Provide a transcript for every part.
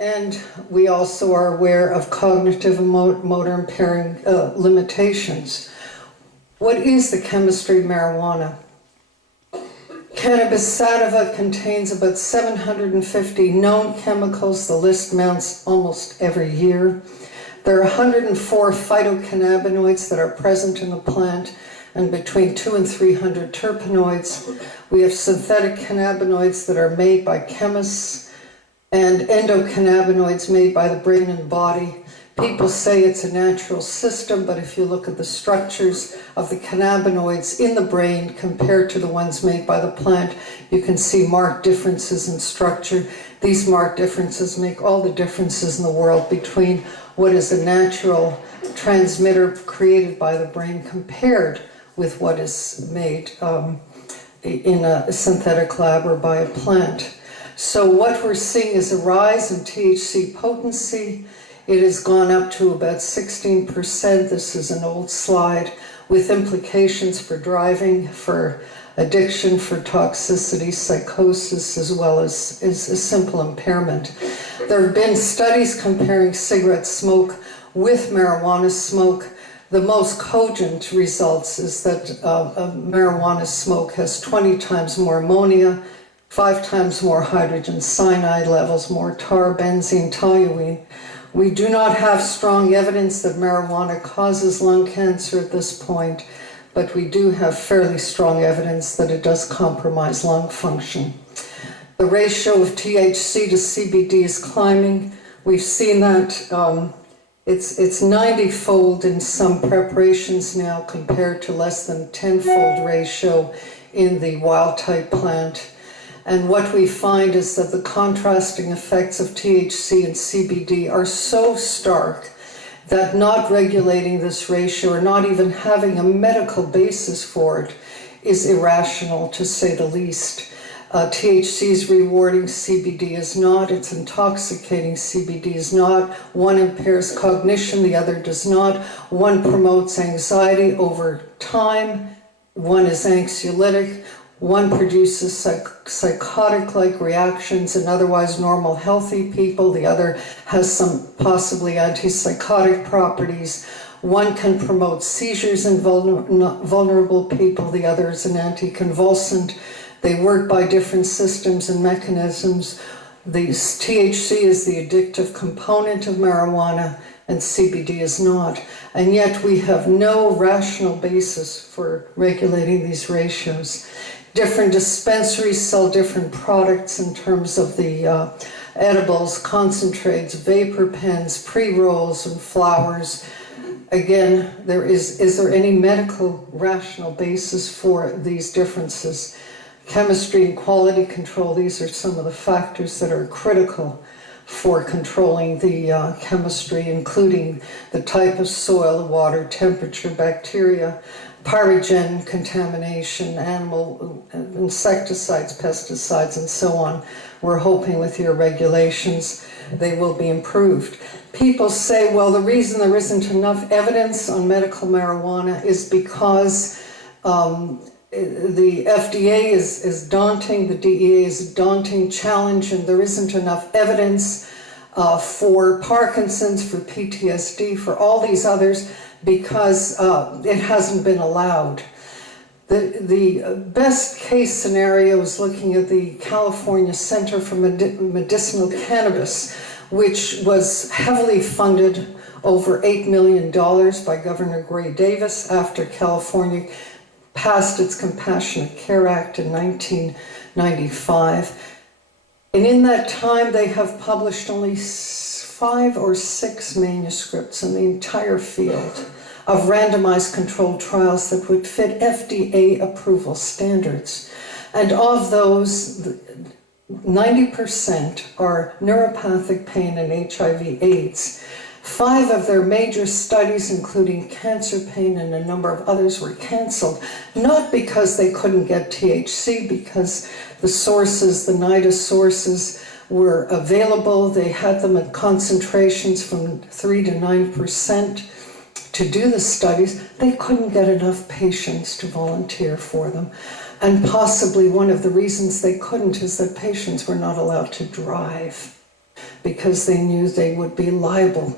And we also are aware of cognitive and motor impairing limitations. What is the chemistry of marijuana? Cannabis sativa contains about 750 known chemicals. The list mounts almost every year. There are 104 phytocannabinoids that are present in the plant, and between 200 and 300 terpenoids. We have synthetic cannabinoids that are made by chemists, and endocannabinoids made by the brain and body. People say it's a natural system, but if you look at the structures of the cannabinoids in the brain compared to the ones made by the plant, you can see marked differences in structure. These marked differences make all the differences in the world between what is a natural transmitter created by the brain compared with what is made in a synthetic lab or by a plant. So what we're seeing is a rise in THC potency. It has gone up to about 16%. This is an old slide with implications for driving, for addiction, for toxicity, psychosis, as well as a simple impairment. There have been studies comparing cigarette smoke with marijuana smoke. The most cogent results is that marijuana smoke has 20 times more ammonia, 5 times more hydrogen cyanide levels, more tar, benzene, toluene. We do not have strong evidence that marijuana causes lung cancer at this point, but we do have fairly strong evidence that it does compromise lung function. The ratio of THC to CBD is climbing. We've seen that it's 90-fold in some preparations now compared to less than 10-fold ratio in the wild-type plant. And what we find is that the contrasting effects of THC and CBD are so stark that not regulating this ratio or not even having a medical basis for it is irrational, to say the least. THC is rewarding, CBD is not. It's intoxicating, CBD is not. One impairs cognition, the other does not. One promotes anxiety over time. One is anxiolytic. One produces psychotic-like reactions in otherwise normal, healthy people. The other has some possibly antipsychotic properties. One can promote seizures in vulnerable people. The other is an anticonvulsant. They work by different systems and mechanisms. The THC is the addictive component of marijuana, and CBD is not. And yet we have no rational basis for regulating these ratios. Different dispensaries sell different products in terms of the edibles, concentrates, vapor pens, pre-rolls, and flowers. Again, is there any medical rational basis for these differences? Chemistry and quality control, these are some of the factors that are critical for controlling the chemistry, including the type of soil, water, temperature, bacteria, pyrogen contamination, animal insecticides, pesticides, and so on. We're hoping with your regulations they will be improved. People say, well, the reason there isn't enough evidence on medical marijuana is because the FDA is daunting, the DEA is a daunting challenge, and there isn't enough evidence for Parkinson's, for PTSD, for all these others, because it hasn't been allowed. The best case scenario is looking at the California Center for Medicinal Cannabis, which was heavily funded, over $8 million by Governor Gray Davis after California passed its Compassionate Care Act in 1995. And in that time, they have published only 5 or 6 manuscripts in the entire field of randomized controlled trials that would fit FDA approval standards. And of those, 90% are neuropathic pain and HIV/AIDS. 5 of their major studies, including cancer pain and a number of others, were canceled, not because they couldn't get THC, because the sources, the NIDA sources, were available. They had them at concentrations from 3 to 9% to do the studies. They couldn't get enough patients to volunteer for them. And possibly one of the reasons they couldn't is that patients were not allowed to drive. because they knew they would be liable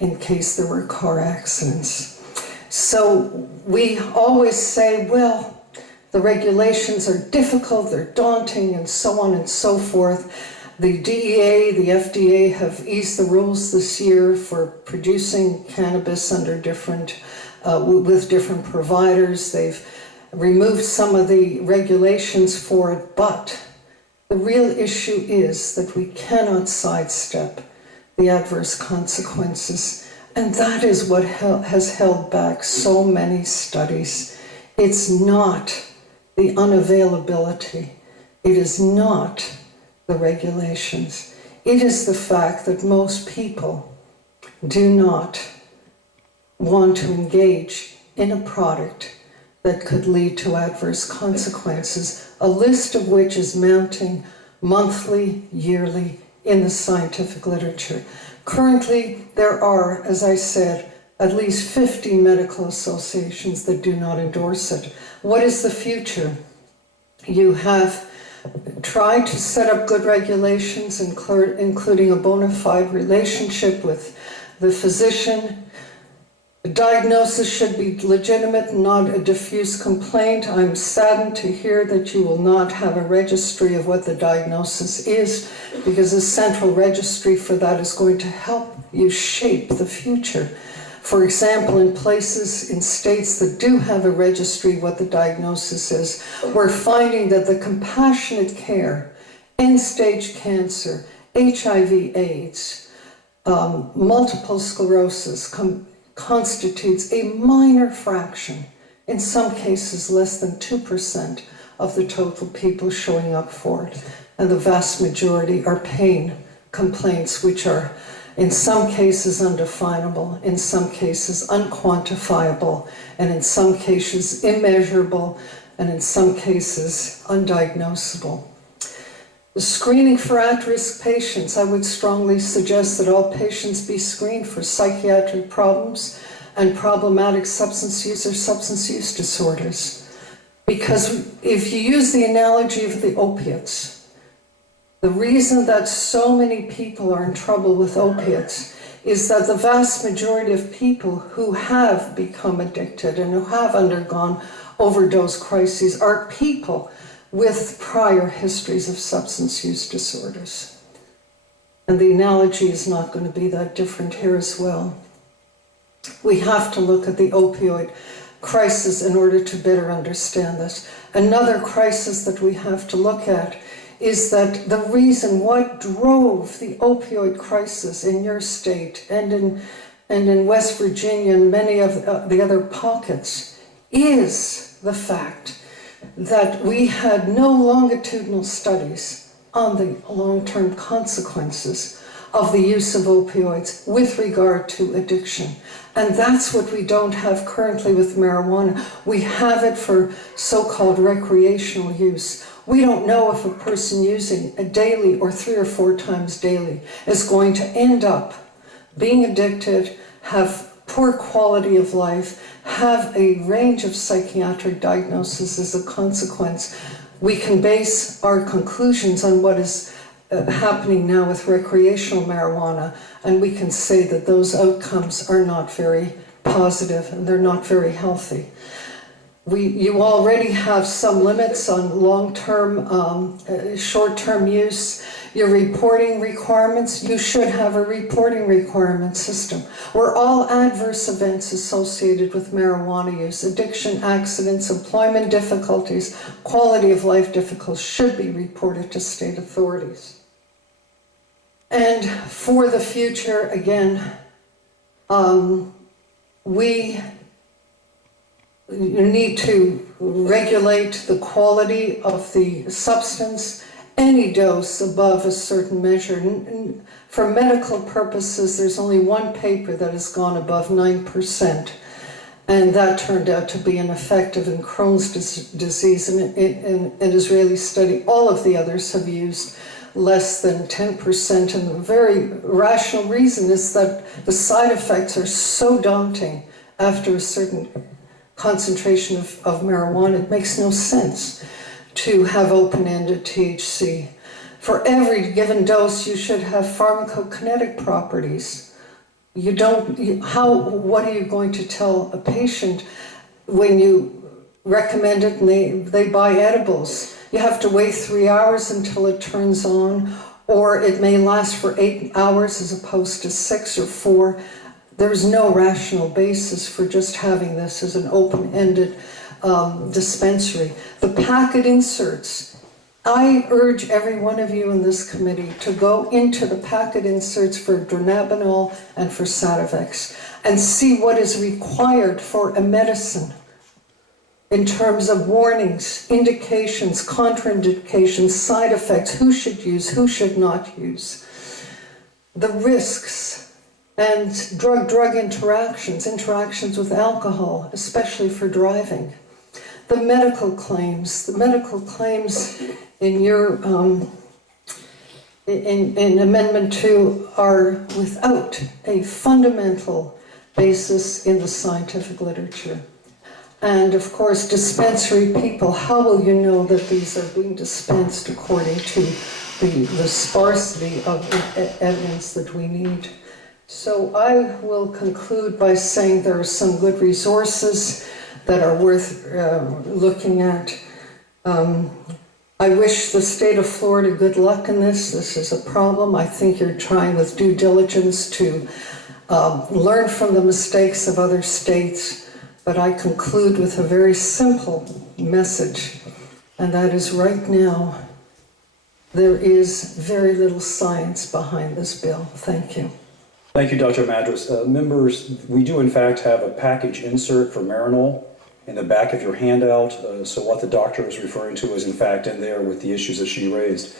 in case there were car accidents. So we always say, well, the regulations are difficult, they're daunting, and so on and so forth. The DEA, the FDA have eased the rules this year for producing cannabis under different, with different providers. They've removed some of the regulations for it, but the real issue is that we cannot sidestep the adverse consequences, and that is what has held back so many studies. It's not the unavailability, it is not the regulations, it is the fact that most people do not want to engage in a product that could lead to adverse consequences, a list of which is mounting monthly, yearly in the scientific literature. Currently, there are, as I said, at least 50 medical associations that do not endorse it. What is the future? You have tried to set up good regulations, including a bona fide relationship with the physician. The diagnosis should be legitimate, not a diffuse complaint. I'm saddened to hear that you will not have a registry of what the diagnosis is, because a central registry for that is going to help you shape the future. For example, in places, in states that do have a registry what the diagnosis is, we're finding that the compassionate care, end-stage cancer, HIV/AIDS, multiple sclerosis constitutes a minor fraction, in some cases less than 2% of the total people showing up for it. And the vast majority are pain complaints, which are in some cases undefinable, in some cases unquantifiable, and in some cases immeasurable, and in some cases undiagnosable. The screening for at-risk patients, I would strongly suggest that all patients be screened for psychiatric problems and problematic substance use or substance use disorders. Because if you use the analogy of the opiates, the reason that so many people are in trouble with opiates is that the vast majority of people who have become addicted and who have undergone overdose crises are people with prior histories of substance use disorders. And the analogy is not going to be that different here as well. We have to look at the opioid crisis in order to better understand this. Another crisis that we have to look at is that the reason what drove the opioid crisis in your state and in West Virginia and many of the other pockets is the fact that we had no longitudinal studies on the long-term consequences of the use of opioids with regard to addiction. And that's what we don't have currently with marijuana. We have it for so-called recreational use. We don't know if a person using a daily or 3 or 4 times daily is going to end up being addicted, have poor quality of life, have a range of psychiatric diagnoses as a consequence. We can base our conclusions on what is happening now with recreational marijuana, and we can say that those outcomes are not very positive and they're not very healthy. You already have some limits on long-term, short-term use. Your reporting requirements, you should have a reporting requirement system where all adverse events associated with marijuana use, addiction, accidents, employment difficulties, quality of life difficulties should be reported to state authorities. And for the future, again, we need to regulate the quality of the substance. Any dose above a certain measure. And for medical purposes, there's only one paper that has gone above 9%. And that turned out to be ineffective in Crohn's disease in an Israeli study. All of the others have used less than 10%. And the very rational reason is that the side effects are so daunting after a certain concentration of marijuana. It makes no sense to have open-ended THC For every given dose, you should have pharmacokinetic properties. What are you going to tell a patient when you recommend it and they buy edibles? You have to wait 3 hours until it turns on, or it may last for 8 hours as opposed to 6 or 4. There's no rational basis for just having this as an open-ended dispensary. The packet inserts, I urge every one of you in this committee to go into the packet inserts for dronabinol and for Sativex and see what is required for a medicine in terms of warnings, indications, contraindications, side effects, who should use, who should not use, the risks, and drug-drug interactions with alcohol, especially for driving. The medical claims in your in Amendment 2 are without a fundamental basis in the scientific literature. And of course, dispensary people, how will you know that these are being dispensed according to the sparsity of evidence that we need? So I will conclude by saying there are some good resources that are worth looking at. I wish the state of Florida good luck in this. This is a problem. I think you're trying with due diligence to learn from the mistakes of other states, but I conclude with a very simple message, and that is right now, there is very little science behind this bill. Thank you. Thank you, Dr. Madras. Members, we do in fact have a package insert for Marinol in the back of your handout. So what the doctor is referring to is in fact in there with the issues that she raised.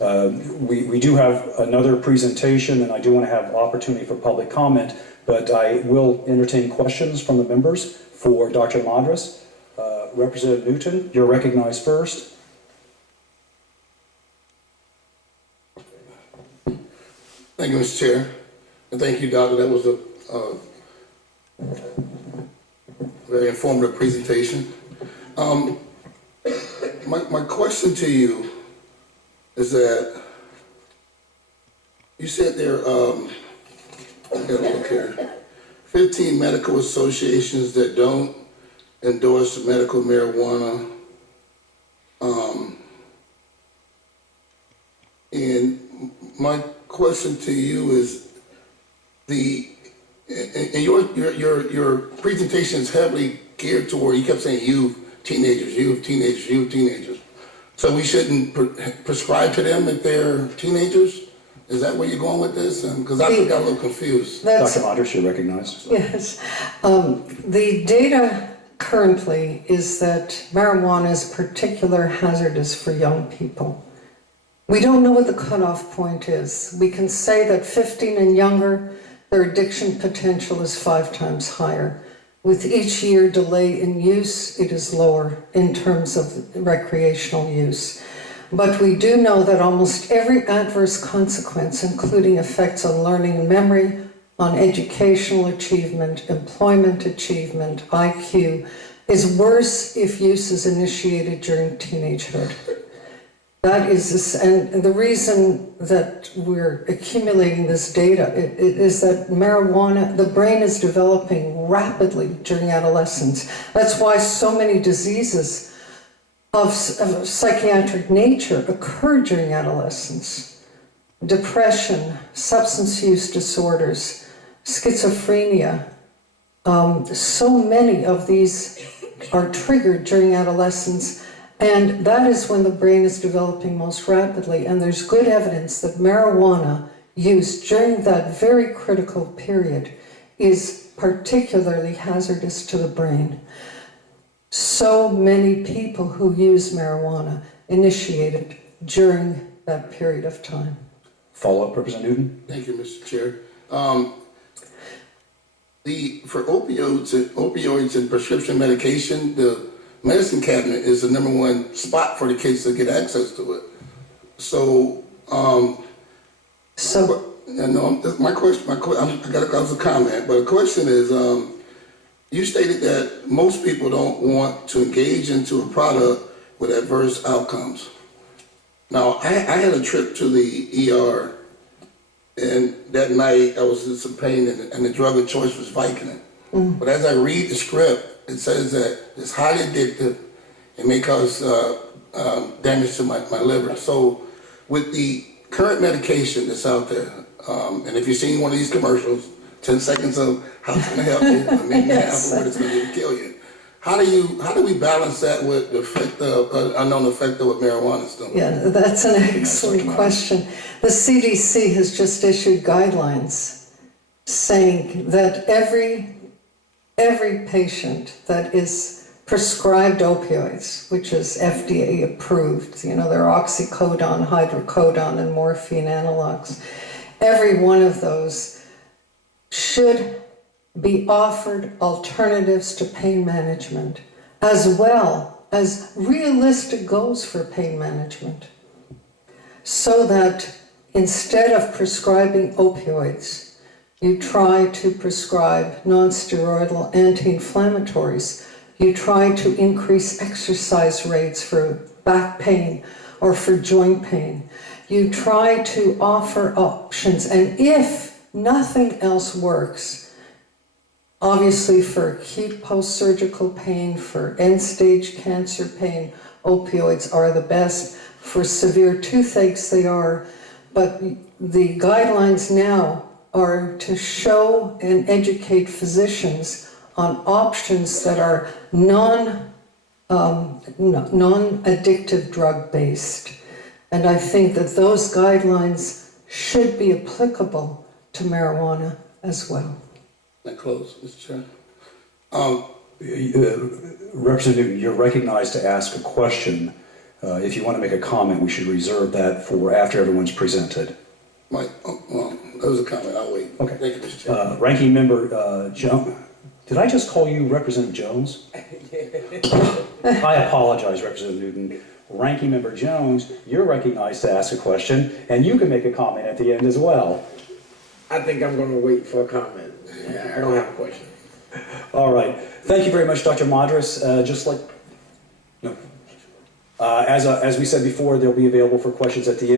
We do have another presentation, and I do want to have opportunity for public comment, but I will entertain questions from the members for Dr. Madras. Representative Newton, you're recognized first. Thank you, Mr. Chair. And thank you, Doctor. That was a very informative presentation. My question to you is that you said there look here, 15 medical associations that don't endorse medical marijuana. And my question to you is, your presentation is heavily geared toward, you kept saying youth, teenagers. So we shouldn't prescribe to them if they're teenagers? Is that where you're going with this? Because I got a little confused. Dr. Madras, you're recognized. Yes. The data currently is that marijuana is particularly hazardous for young people. We don't know what the cutoff point is. We can say that 15 and younger, their addiction potential is 5 times higher. With each year delay in use, it is lower in terms of recreational use. But we do know that almost every adverse consequence, including effects on learning and memory, on educational achievement, employment achievement, IQ, is worse if use is initiated during teenagehood. That is, and the reason that we're accumulating this data is that marijuana, the brain is developing rapidly during adolescence. That's why so many diseases of psychiatric nature occur during adolescence. Depression, substance use disorders, schizophrenia, so many of these are triggered during adolescence. And that is when the brain is developing most rapidly, and there's good evidence that marijuana use during that very critical period is particularly hazardous to the brain. So many people who use marijuana initiated during that period of time. Follow-up, Representative Newton. Thank you, Mr. Chair. For opioids and prescription medication, the medicine cabinet is the #1 spot for the kids to get access to it. So, my question, I got a comment, but the question is, you stated that most people don't want to engage into a product with adverse outcomes. Now, I had a trip to the ER, and that night I was in some pain, and the drug of choice was Vicodin. But as I read the script, it says that it's highly addictive. It may cause damage to my liver. So with the current medication that's out there, and if you're seeing one of these commercials, 10 seconds of how it's going to help you, a minute and a half of what it's going to kill you. How do we balance that with the effect of, unknown effect of what marijuana is doing? Yeah, that's an excellent question. The CDC has just issued guidelines saying that every patient that is prescribed opioids, which is FDA approved, you know, they're oxycodone, hydrocodone, and morphine analogs, every one of those should be offered alternatives to pain management, as well as realistic goals for pain management, so that instead of prescribing opioids, you try to prescribe non-steroidal anti-inflammatories. You try to increase exercise rates for back pain or for joint pain. You try to offer options, and if nothing else works, obviously for acute post-surgical pain, for end-stage cancer pain, opioids are the best. For severe toothaches, they are. But the guidelines now are to show and educate physicians on options that are non-addictive drug-based. And I think that those guidelines should be applicable to marijuana as well. That close, Mr. Chair. Representative Newton, you're recognized to ask a question. If you want to make a comment, we should reserve that for after everyone's presented. Mike, well, that was a comment. I'll wait. Okay. Thank you, Mr. Chair. Ranking Member Jones. Did I just call you Representative Jones? I apologize, Representative Newton. Ranking Member Jones, you're recognized to ask a question, and you can make a comment at the end as well. I think I'm going to wait for a comment. I don't have a question. All right. Thank you very much, Dr. Madras. As we said before, they'll be available for questions at the end.